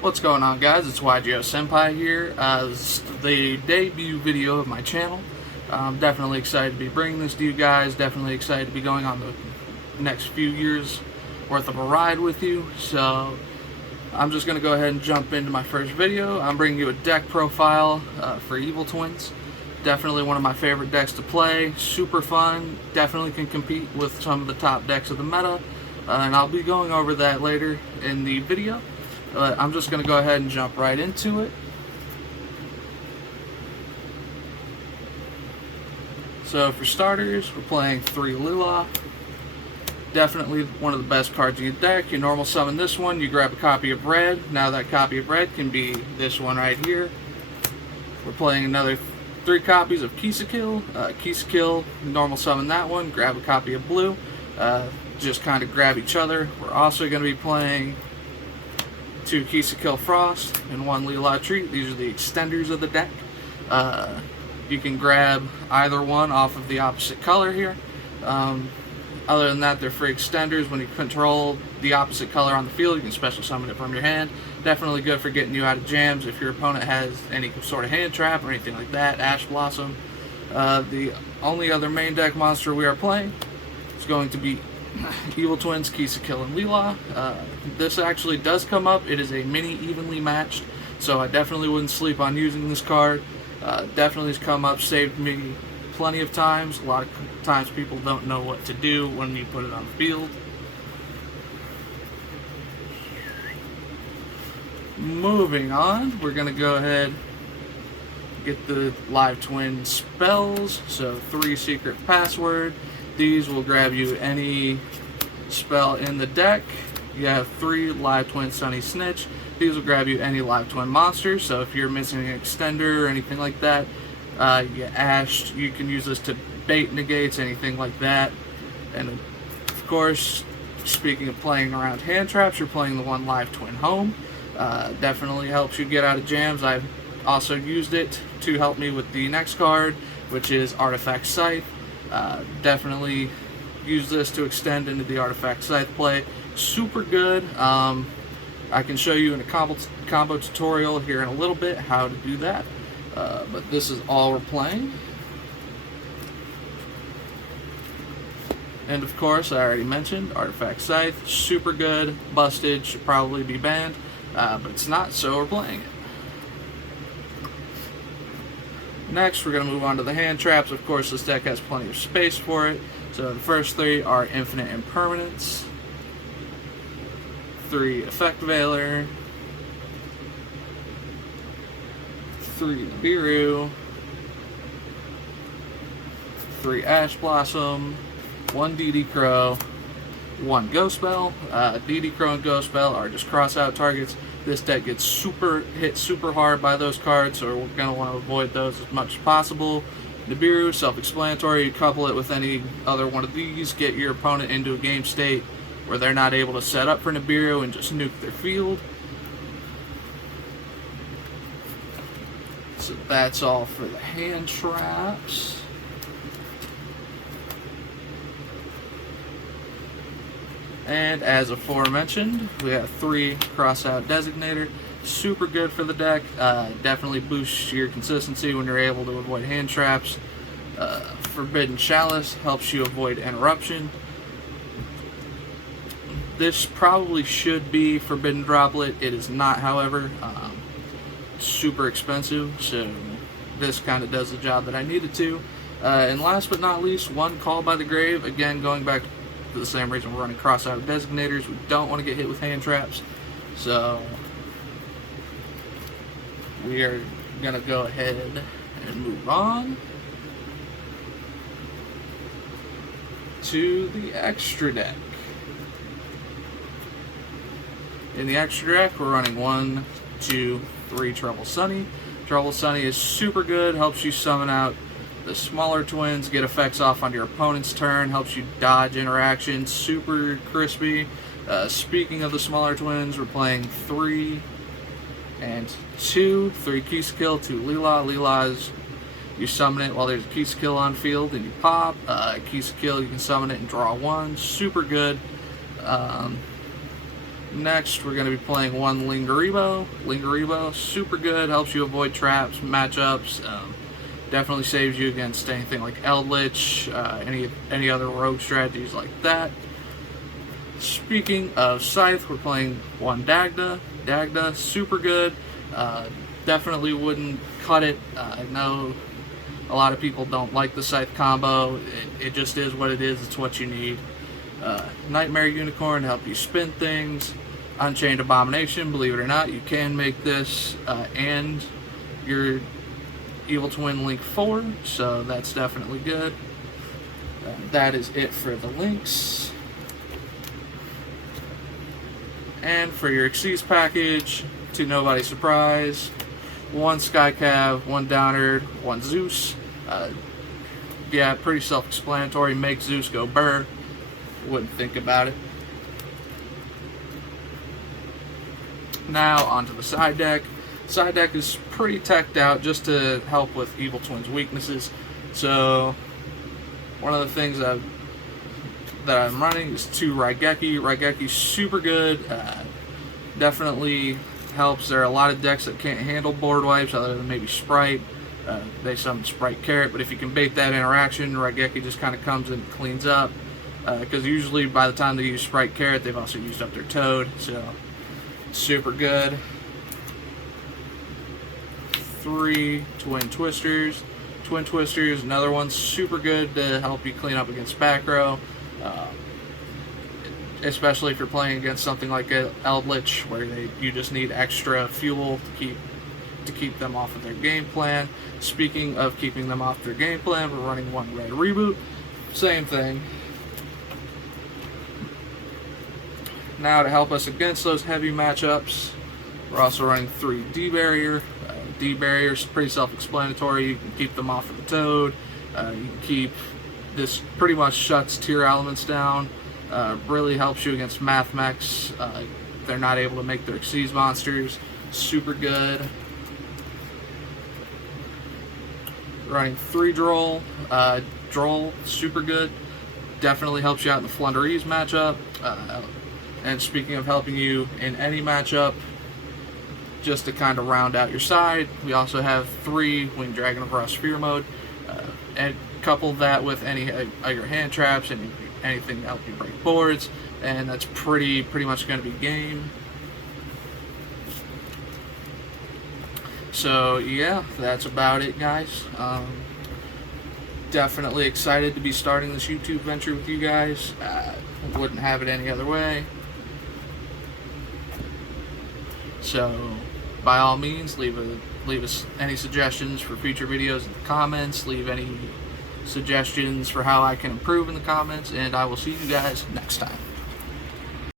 What's going on, guys? It's YGO Senpai here. This is the debut video of my channel. I'm definitely excited to be bringing this to you guys. Definitely excited to be going on the next few years worth of a ride with you. So I'm just going to go ahead and jump into my first video. I'm bringing you a deck profile for Evil Twins. Definitely one of my favorite decks to play. Super fun. Definitely can compete with some of the top decks of the meta. And I'll be going over that later in the video. But I'm just going to go ahead and jump right into it. So for starters, we're playing 3 Lila. Definitely one of the best cards in your deck. You normal summon this one, you grab a copy of red. Now that copy of red can be this one right here. We're playing another 3 copies of Kill. Kill, normal summon that one, grab a copy of blue. Just kind of grab each other. We're also going to be playing 2 Kill Frost and 1 Lila Treat. These are the extenders of the deck. You can grab either one off of the opposite color here. Other than that, they're free extenders. When you control the opposite color on the field, you can special summon it from your hand. Definitely good for getting you out of jams if your opponent has any sort of hand trap or anything like that. Ash Blossom. The only other main deck monster we are playing is going to be Evil Twins, Kill, and Lila. This actually does come up. It is a mini evenly matched, so I definitely wouldn't sleep on using this card. Definitely has come up, saved me plenty of times. A lot of times people don't know what to do when you put it on the field. Moving on, we're going to go ahead and get the live twin spells. So 3 secret password. These will grab you any spell in the deck. You have 3 live twin Sunny Snitch. These will grab you any live twin monster. So if you're missing an extender or anything like that, you Ash, you can use this to bait negates, anything like that. And of course, speaking of playing around hand traps, you're playing the 1 live twin Home. Definitely helps you get out of jams. I've also used it to help me with the next card, which is Artifact Scythe. Definitely use this to extend into the Artifact Scythe play. Super good. I can show you in a combo tutorial here in a little bit how to do that. But this is all we're playing. And of course, I already mentioned Artifact Scythe. Super good. Busted. Should probably be banned. But it's not, so we're playing it. Next, we're going to move on to the hand traps. Of course, this deck has plenty of space for it. So the first 3 are Infinite Impermanence, 3 Effect Veiler, 3 Nibiru, 3 Ash Blossom, 1 DD Crow, 1 Ghost Spell. DD Crow and Ghost Spell are just cross out targets. This deck gets hit super hard by those cards, so we're going to want to avoid those as much as possible. Nibiru, self-explanatory. You couple it with any other one of these, get your opponent into a game state where they're not able to set up for Nibiru and just nuke their field. So that's all for the hand traps. And as aforementioned, we have 3 Crossout Designator. Super good for the deck. Definitely boosts your consistency when you're able to avoid hand traps. Forbidden Chalice helps you avoid interruption. This probably should be Forbidden Droplet. It is not, however. Super expensive, so this kind of does the job that I needed to. And last but not least, 1 Call by the Grave. Again, going back for the same reason we're running Crossout Designators. We don't want to get hit with hand traps, so we are going to go ahead and move on to the extra deck. In the extra deck, we're running 1, 2, 3 Trouble Sunny. Trouble Sunny is super good, helps you summon out the smaller twins, get effects off on your opponent's turn, helps you dodge interactions, super crispy. Speaking of the smaller twins, we're playing 3 and 2, 3 Kill, 2 Lila. Lila is, you summon it while there's a Kill on field and you pop. Kill, you can summon it and draw 1. Super good. Next, we're going to be playing one Lingeribo. Lingeribo, super good, helps you avoid traps, matchups, definitely saves you against anything like Eldritch, any other rogue strategies like that. Speaking of Scythe, we're playing one Dagda. Dagda, super good. Definitely wouldn't cut it. I know a lot of people don't like the Scythe combo. It just is what it is. It's what you need. Nightmare Unicorn to help you spin things. Unchained Abomination, believe it or not, you can make this and your Evil Twin Link 4, so that's definitely good. That is it for the links. And for your Xyz package, to nobody's surprise, one Skycav, one Downerd, one Zeus. Yeah, pretty self-explanatory. Make Zeus go burr. Wouldn't think about it. Now onto the side deck. Side deck is pretty teched out just to help with Evil Twin's weaknesses. So one of the things that I'm running is 2 Raigeki. Raigeki's super good. Definitely helps. There are a lot of decks that can't handle board wipes other than maybe Sprite. They summon Sprite Carrot, but if you can bait that interaction, Raigeki just kind of comes in and cleans up. Because usually by the time they use Sprite Carrot, they've also used up their Toad. So super good. 3 Twin Twisters. Twin Twisters, another one super good to help you clean up against back row. Especially if you're playing against something like Eldritch, where you just need extra fuel to keep them off of their game plan. Speaking of keeping them off their game plan, we're running one Red Reboot. Same thing. Now to help us against those heavy matchups, we're also running 3 D-Barrier. D-Barrier is pretty self-explanatory. You can keep them off of the Toad. You can keep this, pretty much shuts tier elements down. Really helps you against math mechs. They're not able to make their Xyz monsters. Super good. Running 3 Droll. Droll, super good. Definitely helps you out in the Flunderees matchup. And speaking of helping you in any matchup, just to kind of round out your side, we also have 3 Winged Dragon of Rust Fear Mode. And couple that with any of your hand traps and anything to help you break boards, and that's pretty much going to be game. So yeah, that's about it, guys. Definitely excited to be starting this YouTube venture with you guys. Wouldn't have it any other way. So by all means, leave us any suggestions for future videos in the comments. Leave any suggestions for how I can improve in the comments, and I will see you guys next time.